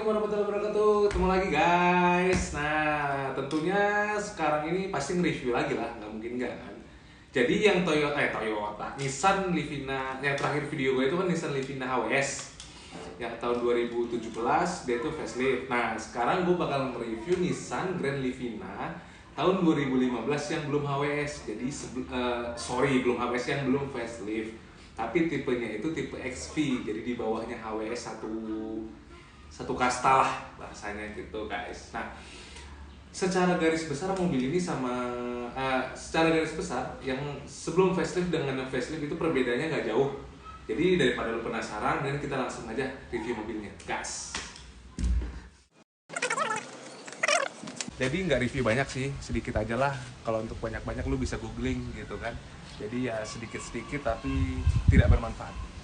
Assalamualaikum warahmatullahi wabarakatuh. Ketemu lagi guys. Nah, tentunya sekarang ini pasti nge-review lagi lah, nggak mungkin nggak kan. Jadi yang Toyota, Nissan Livina, yang terakhir video gue itu kan Nissan Livina HWS yang tahun 2017, dia itu facelift. Nah, sekarang gue bakal nge-review Nissan Grand Livina tahun 2015 yang belum HWS. Jadi belum HWS, yang belum facelift. Tapi tipenya itu tipe XV, jadi di bawahnya HWS satu kasta lah bahasanya gitu guys. Nah, secara garis besar mobil ini secara garis besar yang sebelum facelift dengan yang facelift itu perbedaannya nggak jauh. Jadi daripada lu penasaran, dan kita langsung aja review mobilnya, gas. Jadi nggak review banyak sih, sedikit aja lah. Kalau untuk banyak-banyak lu bisa googling gitu kan. Jadi ya sedikit-sedikit tapi tidak bermanfaat.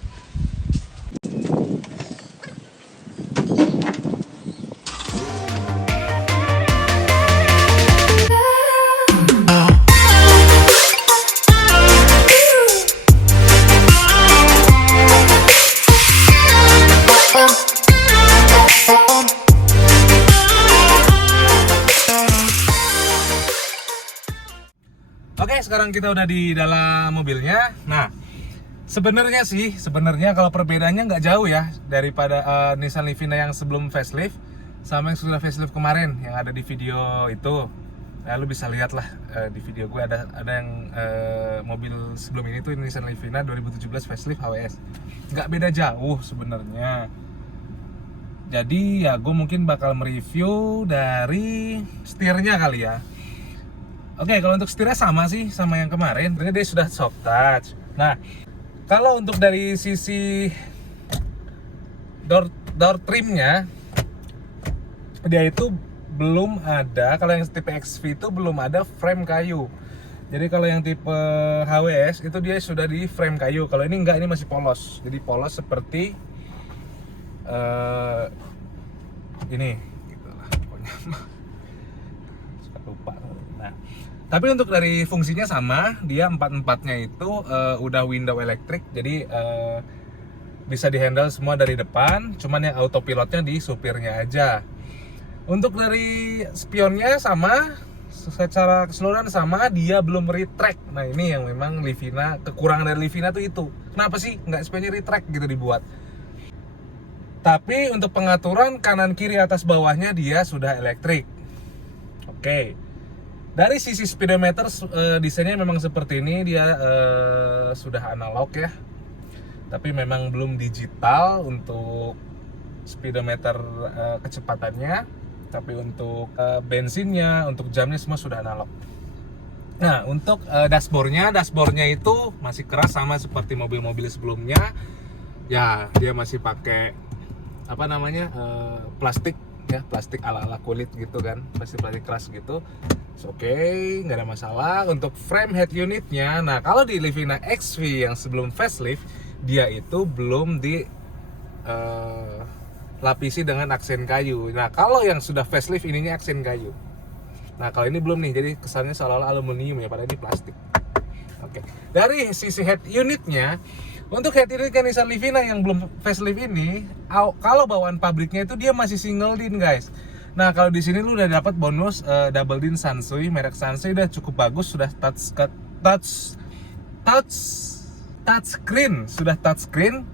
Oke, sekarang kita udah di dalam mobilnya. Nah, sebenarnya kalau perbedaannya nggak jauh ya daripada Nissan Livina yang sebelum facelift sama yang sudah facelift kemarin yang ada di video itu. Nah, lu bisa lihat lah di video gue ada yang mobil sebelum ini tuh Nissan Livina 2017 facelift HWS. Nggak beda jauh sebenarnya. Jadi ya gue mungkin bakal mereview dari setirnya kali ya. Oke, kalau untuk setirnya sama sih sama yang kemarin, ternyata dia sudah soft touch. Nah, kalau untuk dari sisi door trimnya, dia itu belum ada. Kalau yang tipe XV itu belum ada frame kayu. Jadi kalau yang tipe HWS itu dia sudah di frame kayu. Kalau ini enggak, ini masih polos. Jadi polos seperti ini, gitulah pokoknya. Suka lupa. Nah, tapi untuk dari fungsinya sama, dia empat-empatnya itu udah window elektrik, jadi bisa dihandle semua dari depan, cuman yang autopilotnya di supirnya aja. Untuk dari spionnya sama, secara keseluruhan sama, dia belum retract. Nah ini yang memang Livina, kekurangan dari Livina tuh itu. Kenapa sih nggak spionnya retract gitu dibuat? Tapi untuk pengaturan kanan kiri atas bawahnya dia sudah elektrik. Oke. Dari sisi speedometer desainnya memang seperti ini, dia sudah analog ya. Tapi memang belum digital untuk speedometer kecepatannya. Tapi untuk bensinnya, untuk jamnya semua sudah analog. Nah, untuk dashboardnya itu masih keras sama seperti mobil-mobil sebelumnya. Ya, dia masih pakai plastik ya, plastik ala kulit gitu kan, plastik keras gitu. Oke, nggak ada masalah. Untuk frame head unitnya, nah kalau di Livina XV yang sebelum facelift, dia itu belum dilapisi dengan aksen kayu. Nah kalau yang sudah facelift ininya aksen kayu. Nah kalau ini belum nih, jadi kesannya seolah-olah aluminium ya, padahal ini plastik. Oke, dari sisi head unitnya, untuk head unit Nissan Livina yang belum facelift ini, kalau bawaan pabriknya itu dia masih single din guys. Nah kalau di sini lu udah dapat bonus double din Sansui, merek Sansui udah cukup bagus, sudah touchscreen, sudah touchscreen.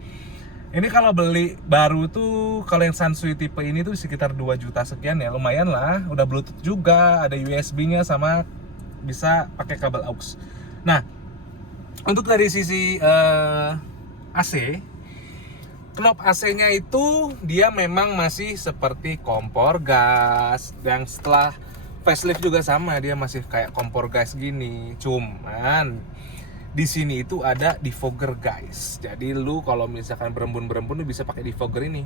Ini kalau beli baru tuh, kalau yang Sansui tipe ini tuh sekitar 2 juta sekian ya, lumayan lah. Udah Bluetooth juga, ada USB-nya sama bisa pakai kabel aux. Nah untuk dari sisi AC, knop AC-nya itu dia memang masih seperti kompor gas, yang setelah facelift juga sama, dia masih kayak kompor gas gini. Cuman di sini itu ada defogger guys. Jadi lu kalau misalkan berembun lu bisa pakai defogger ini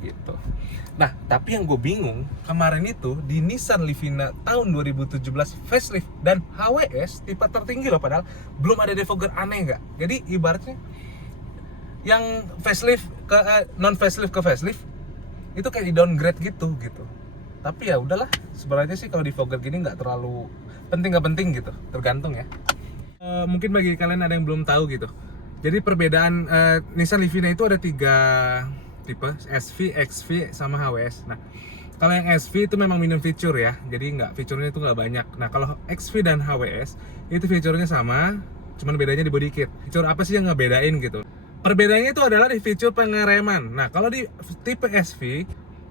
gitu. Nah, tapi yang gue bingung kemarin itu di Nissan Livina tahun 2017 facelift dan HWS tipe tertinggi loh, padahal belum ada defogger, aneh nggak? Jadi ibaratnya yang facelift ke non facelift ke facelift itu kayak di downgrade gitu. Tapi ya udahlah, sebenarnya sih kalau defogger gini nggak terlalu penting gitu, tergantung ya. Mungkin bagi kalian ada yang belum tahu gitu. Jadi perbedaan Nissan Livina itu ada tipe SV, XV sama HWS. Nah, kalau yang SV itu memang minimum feature ya, jadi fiturnya itu nggak banyak. Nah, kalau XV dan HWS itu fiturnya sama, cuman bedanya di body kit. Fitur apa sih yang ngebedain gitu? Perbedaannya itu adalah di fitur pengereman. Nah, kalau di tipe SV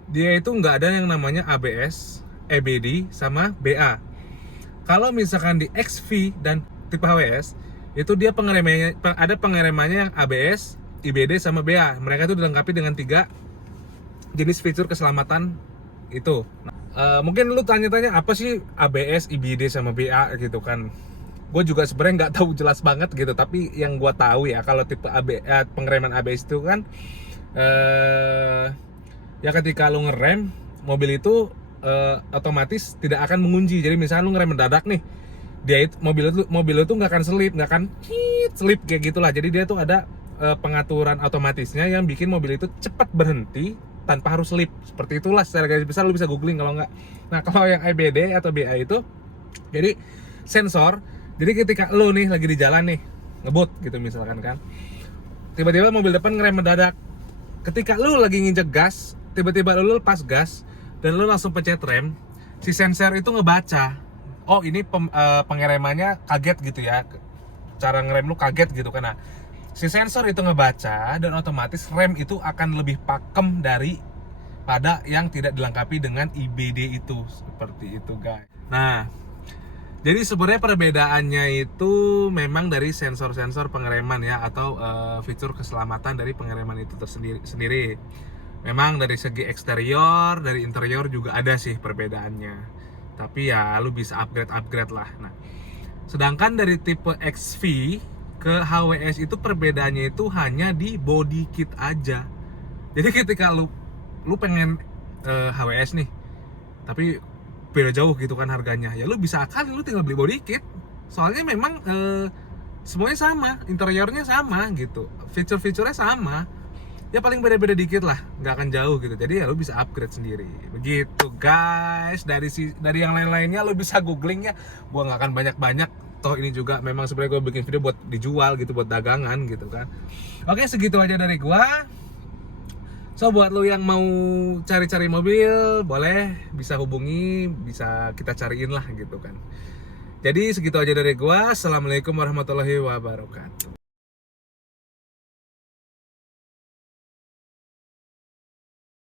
dia itu nggak ada yang namanya ABS, EBD, sama BA. Kalau misalkan di XV dan tipe HWS itu dia ada pengeremannya yang ABS, IBD, sama BA. Mereka itu dilengkapi dengan 3 jenis fitur keselamatan itu. Mungkin lu tanya-tanya apa sih ABS, IBD, sama BA gitu kan? Gue juga sebenarnya nggak tahu jelas banget gitu. Tapi yang gue tahu ya kalau tipe pengereman ABS itu kan ya ketika lu ngerem mobil itu otomatis tidak akan mengunci. Jadi misalnya lu ngerem mendadak nih, mobil itu nggak akan nggak akan selip kayak gitulah. Jadi dia tuh ada pengaturan otomatisnya yang bikin mobil itu cepat berhenti tanpa harus selip. Seperti itulah secara garis besar, lu bisa googling kalau nggak. Nah, kalau yang IBD atau BA itu jadi sensor. Jadi ketika lu nih lagi di jalan nih ngebut gitu misalkan kan, tiba-tiba mobil depan ngerem mendadak. Ketika lu lagi nginjek gas, tiba-tiba lu lepas gas dan lu langsung pencet rem, si sensor itu ngebaca, oh ini pengeremannya kaget gitu ya, cara ngerem lu kaget gitu kan. Nah, si sensor itu ngebaca dan otomatis rem itu akan lebih pakem daripada yang tidak dilengkapi dengan IBD itu. Seperti itu guys. Nah, jadi sebenarnya perbedaannya itu memang dari sensor-sensor pengereman ya, atau fitur keselamatan dari pengereman itu sendiri. Memang dari segi eksterior, dari interior juga ada sih perbedaannya. Tapi ya lu bisa upgrade lah. Nah, sedangkan dari tipe XV ke HWS itu perbedaannya itu hanya di body kit aja. Jadi ketika lu pengen HWS nih, tapi beda jauh gitu kan harganya, ya lu bisa lu tinggal beli body kit. Soalnya memang semuanya sama, interiornya sama gitu, fitur-fiturnya sama. Ya paling beda-beda dikit lah, nggak akan jauh gitu. Jadi ya lu bisa upgrade sendiri. Begitu guys. Dari yang lain-lainnya lu bisa googling ya. Gua nggak akan banyak-banyak. Toh ini juga memang sebenarnya gue bikin video buat dijual gitu, buat dagangan gitu kan. Oke, segitu aja dari gua. So buat lu yang mau cari-cari mobil, boleh bisa hubungi, bisa kita cariin lah gitu kan. Jadi segitu aja dari gua. Assalamualaikum warahmatullahi wabarakatuh.